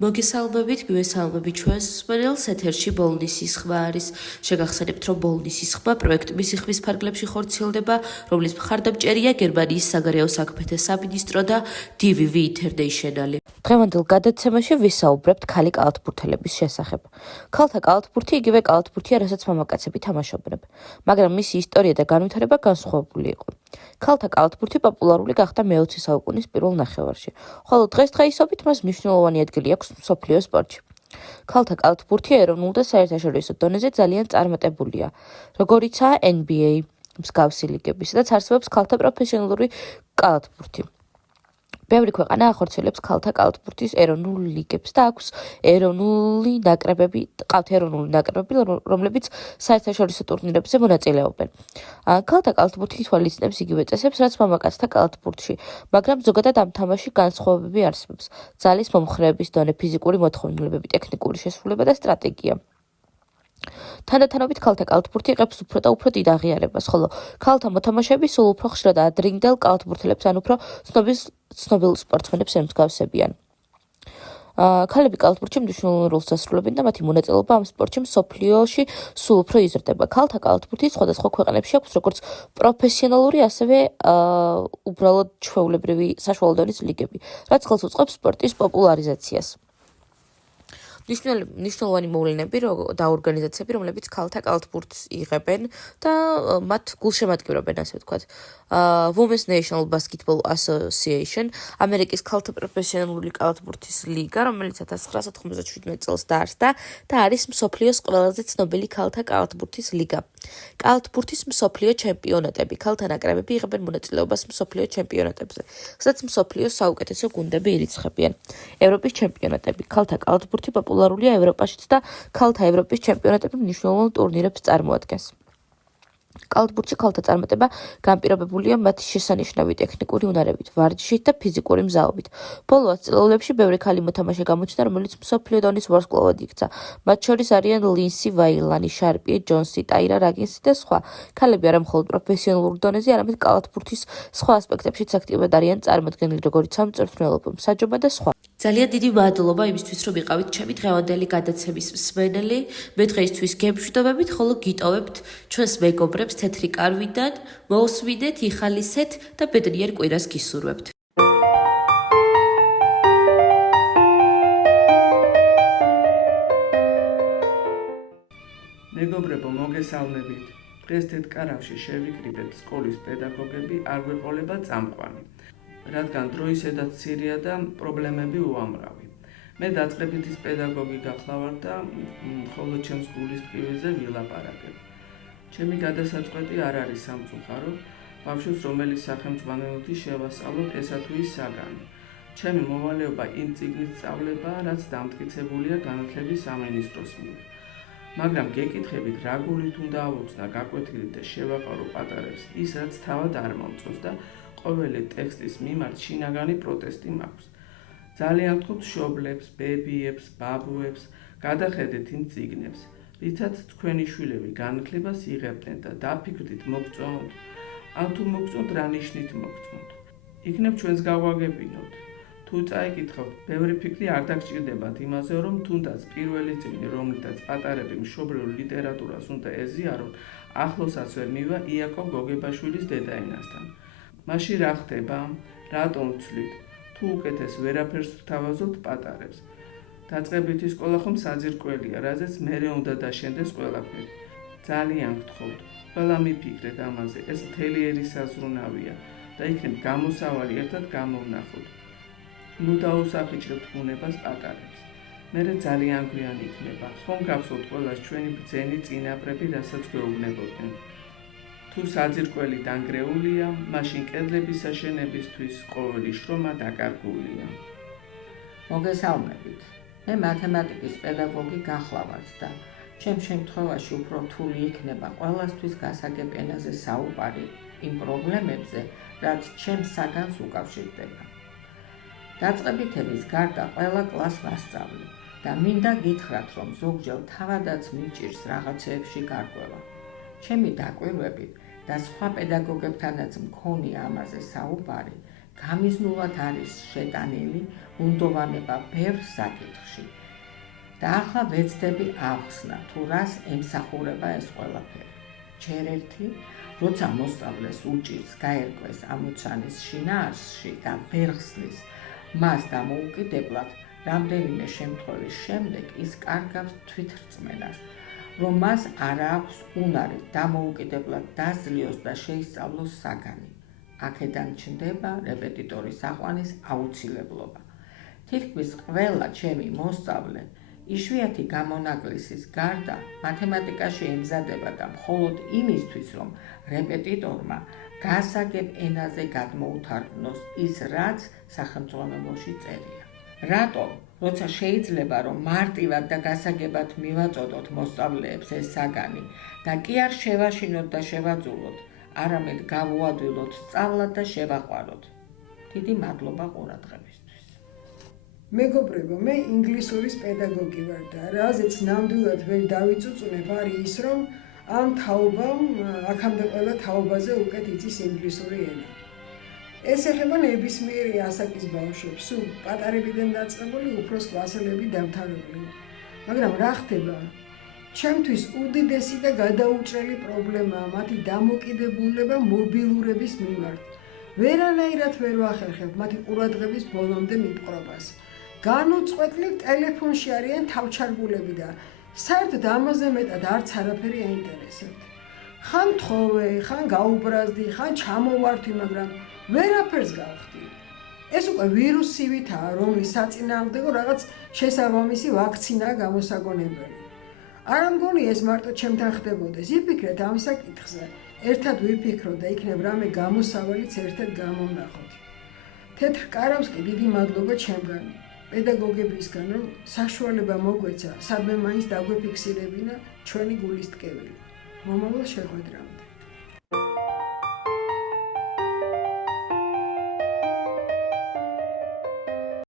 მოგესალმებით, გვესალმებით ჩვენს სპეციალს ეთერში ბოლნისის ხმა არის. შეგახსენებთ, რომ ბოლნისის ხმა პროექტ მისიხმის ფარგლებში ხორციელდება, რომლის მხარდამჭერია გერმანიის საგარეო საქმეთა სამინისტრო და DVV International. დღევანდელ გადაცემაში ვისაუბრებთ ქალი კალათბურთელების შესახებ. ქალთა კალათბურთი იგივე კალათბურთია, რასაც მამაკაცები თამაშობენ, მაგრამ მისი ისტორია და განვითარება განსხვავებული იყო. ქალთა კალათბურთი პოპულარული გახდა მე-20 საუკუნის პირველ ნახევარში, ხოლო დღესდღეობით მას მნიშვნელოვანი ადგილი აქვს მსოფლიო სპორტში. ქალთა კალათბურთი ეროვნულ და საერთაშორისო დონეზე ძალიან წარმატებულია, როგორიცაა NBA, მსგავსი ლიგები, სადაც არსებობს ქალთა პროფესიონალური კალათბურთი. ბევრი ქვეყანა ახორციელებს ქალთა კალათბურთის ეროვნულ ლიგებს და აქვს ეროვნული ნაკრებები, რომლებიც საერთაშორისო ტურნირებზე მონაწილეობენ. ქალთა კალათბურთი ითვალისწინებს იგივე წესებს, რაც მამაკაცთა კალათბურთში, მაგრამ ზოგადად ამ თამაშში განსხვავებები არსებობს. ძალის მომხრეების დონე, ფიზიკური მოთხოვნილებები, ტექნიკური შესრულება და სტრატეგია. თანდათანობით ქალთა კალათბურთი იღებს უფრო და უფრო დიდ აღიარებას, ხოლო ქალთა მოთამაშეები სულ უფრო ხშირად ადრინდელ კალათბურთელებს ან უფრო ცნობილ სპორტსმენებს ემსგავსებიან. ქალები კალათბურთში მნიშვნელოვან როლს ასრულებენ და მათი მონაწილეობა ამ სპორტში მსოფლიოში სულ უფრო იზრდება. ქალთა კალათბურთი სხვადასხვა ქვეყანებში აქვს როგორც პროფესიონალური, ასევე უბრალოდ ჩვეულებრივი საშუალო დონის ლიგები, რაც ხელს უწყობს სპორტის პოპულარიზაციას. მნიშვნელოვანი მოვლენები და ორგანიზაციები, რომლებიც ქალთა კალათბურთს იღებენ და მათ გულშემატკივრობენ, ასე ვთქვათ. Women's National Basketball Association, ამერიკის ქალთა პროფესიონალური კალათბურთის ლიგა, რომელიც 1997 წელს დაარსდა და არის მსოფლიოს ყველაზე ცნობილი ქალთა კალათბურთის ლიგა. კალათბურთის მსოფლიო ჩემპიონატები, ქალთა ნაკრებები იღებენ მონაწილეობას მსოფლიო ჩემპიონატებზე, სადაც მსოფლიოს საუკეთესო გუნდები ირიცხებიან. ევროპის ჩემპიონატები, ქალთა კალათბურთი პოპულარულია ევროპაშიც და ქალთა ევროპის ჩემპიონატები მნიშვნელოვან ტურნირებს წარმოადგენს. კალათბურთში ქალთა წარმატება განპირობებულია მათი შესანიშნავი ტექნიკური უნარებით, ვარჯიშით და ფიზიკური მზაობით. ბოლო ათწლეულებში ბევრი ქალი მოთამაშე გამოჩნდა, რომელიც მსოფლიო დონის ვარსკვლავად იქცა. მათ შორის არიან ლინსი ვაილანი, შარპი ჯონსი, ტაირა რაგინსი და სხვა. ქალები არა მხოლოდ პროფესიონალურ დონეზე, არამედ კალათბურთის სხვა ასპექტებშიც აქტიურად არიან წარმოდგენილი, როგორიცაა მწვრთნელობა, მსაჯობა და სხვა. ძალიან დიდი მადლობა იმისთვის, რომ იყავით ჩემი დღევანდელი გადაცემის მსმენელი. მე დღეისთვის გემშვიდობებით, ხოლო გიტოვებთ ჩვენს მეგობრებს თეთრი კარვიდან, მოусვიდეთ, იხალისეთ და ბედნიერ კვირას გისურვებთ. მეგობრებო, მოგესალმებით. დღეს თეთკარავში შევიკრიბეთ სკოლის პედაგოგები არ გვეყოლება წამყვანი, რადგან დროისედაც მცირეა და პრობლემები უამრავი. მე დაწყებითის პედაგოგი გახლავარ და ხოლო ჩემს გულის ტკივილზე ვილაპარაკებ. ჩემი გადასაწყვეტი არ არის სამწუხარო, ბავშვს რომელიც სახელმძღვანელოთი შევასწავლოთ ესა თუ ის საგანი. ჩემი მოვალეობა იმ წიგნის სწავლება, რაც დამტკიცებულია განათლების სამინისტროს მიერ. მაგრამ გეკითხებით, რა გულით უნდა ავუხსნა გაკვეთილი და შევაყარო პატარებს ის, რაც თავად არ მომწონს და ყოველი ტექსტის მიმართ შინაგანი პროტესტი მაქვს. ძალიან გთხოვთ მშობლებს, ბებიებს, ბაბუებს, გადახედეთ იმ წიგნებს, რითაც თქვენი შვილები განათლებას იღებდნენ და დაფიქრდით მოგწონთ, ან თუ მოგწონთ, რა ნიშნით მოგწონთ. იქნებ ჩვენს გავაგებინოთ. თუ წაიკითხავთ, ბევრი ფიქრი არ დაგჭირდებათ იმაზე, რომ თუნდაც პირველი წიგნი, რომლითაც პატარები მშობლიურ ლიტერატურას უნდა ეზიარონ, ახლოსაც ვერ მივა იაკობ გოგებაშვილის დედაენასთან. მაშინ რა ხდება? რატომ ვცვლით? თუ უკეთეს ვერაფერს ვთავაზობთ პატარებს. დაწყებითი სკოლა ხომ საძირკველია, რაზეც მერე უნდა დაშენდეს ყველაფერი. ძალიან გთხოვთ, ყველა მიფიქრეთ ამაზე, ეს მთელი ერის საზრუნავია და იქნებ გამოსავალი ერთად გამოვნახოთ. ნუ დაუსახიჭრებთ ბუნებას პატარებს. მერე ძალიან გვიან იქნება, ხომ გახსოვთ ყველას ჩვენი ბრძენი წინაპრები, რასაც გვეუბნებოდნენ. თუ საძირკველი დანგრეულია, მაშინ კედლების აშენებისთვის ყოველი შრომა დაკარგულია. მოგესალმებით. მე მათემატიკის პედაგოგი გახლავართ და ჩემ შემთხვევაში უფრო რთული იქნება ყველასთვის გასაგებ ენაზე საუბარი იმ პრობლემებზე, რაც ჩემს საგანს უკავშირდება. დაწყებითების გარდა ყველა კლასს ვასწავლი და მინდა გითხრათ, რომ ზოგჯერ თავადაც მიჭირს რაღაცეებში გარკვევა. ჩემი დაკვირვებით და სხვა პედაგოგებთანაც მქონია ამაზე საუბარი, გამიზნულად არის შეტანილი ბუნდოვანება ბევრ საკითხში. და ახლა ვეცდები ახსნა, თუ რას ემსახურება ეს ყველაფერი. ჯერ ერთი, როცა მოსწავლეს უჭირს გაერკვეს ამოცანის შინაარსში და ვერ ხსნის მას დამოუკიდებლად, რამდენიმე შემთხვევის შემდეგ ის კარგავს თვითრწმენას, რომ მას არ აქვს უნარი დამოუკიდებლად დაძლიოს და შეისწავლოს საგანი. აქედან ჩნდება რეპეტიტორის აყვანის აუცილებლობა. თითქმის ყველა ჩემი მოსწავლე იშვიათი გამონაკლისის გარდა მათემატიკაში ემზადება და მხოლოდ იმისთვის, რომ რეპეტიტორმა გასაგებ ენაზე გადმოუთარგმნოს ის, რაც სახელმძღვანელოში წერია. რატომ? როცა შეიძლება, რომ მარტივად და გასაგებად მივაწოდოთ მოსწავლეებს ეს საგანი და კი არ შევაშინოთ და შევაძულოთ, არამედ გავუადვილოთ სწავლად და შევაყვაროთ. დიდი მადლობა ყურადღებისთვის. მეგობრებო, მე ინგლისურის პედაგოგი ვარ და რაზეც ნამდვილად ვერ დავიწუწუნებ არის ის, რომ ამ თაობამ აქამდე ყველა თაობაზე უკეთ იცის ინგლისური ენა. ეს ეხება ნებისმიერი ასაკის ბავშვებს, სულ პატარებიდან დაწყებული უფროს კლასელები დამთავრებული. მაგრამ რა ხდება? ჩემთვის უდიდესი და გადაუჭრელი პრობლემაა მათი დამოკიდებულება მობილურების მიმართ. ვერანაირად ვერ ვახერხებ მათი ყურადღების ბოლომდე მიპყრობას. განუწყვეტლივ ტელეფონში არიან თავჩარგულები და საერთოდ ამაზე მეტად არც არაფერი აინტერესებთ. ხან თხოვე, ხან გაუბრაზდი, ხან ჩამოვართვი, მაგრამ ვერაფერს გავხდი. ეს უკვე ვირუსივითაა, რომლის საწინააღმდეგო რაღაც შესაბამისი ვაქცინაა გამოსაგონებელი. არ მგონი ეს მარტო ჩემთან ხდებოდეს. იფიქრეთ ამ საკითხზე. ერთად ვიფიქროთ და იქნებ რამე გამოსავალიც ერთად გამოვნახოთ. თეთრ კარავს კი დიდი მადლობა ჩემგან, პედაგოგებისგან, რომ საშუალება მოგვეცა, სადმე მაინც დაგვეფიქსირებინა ჩვენი გულის ტკივილი. მომავალ შეხვედრამდე.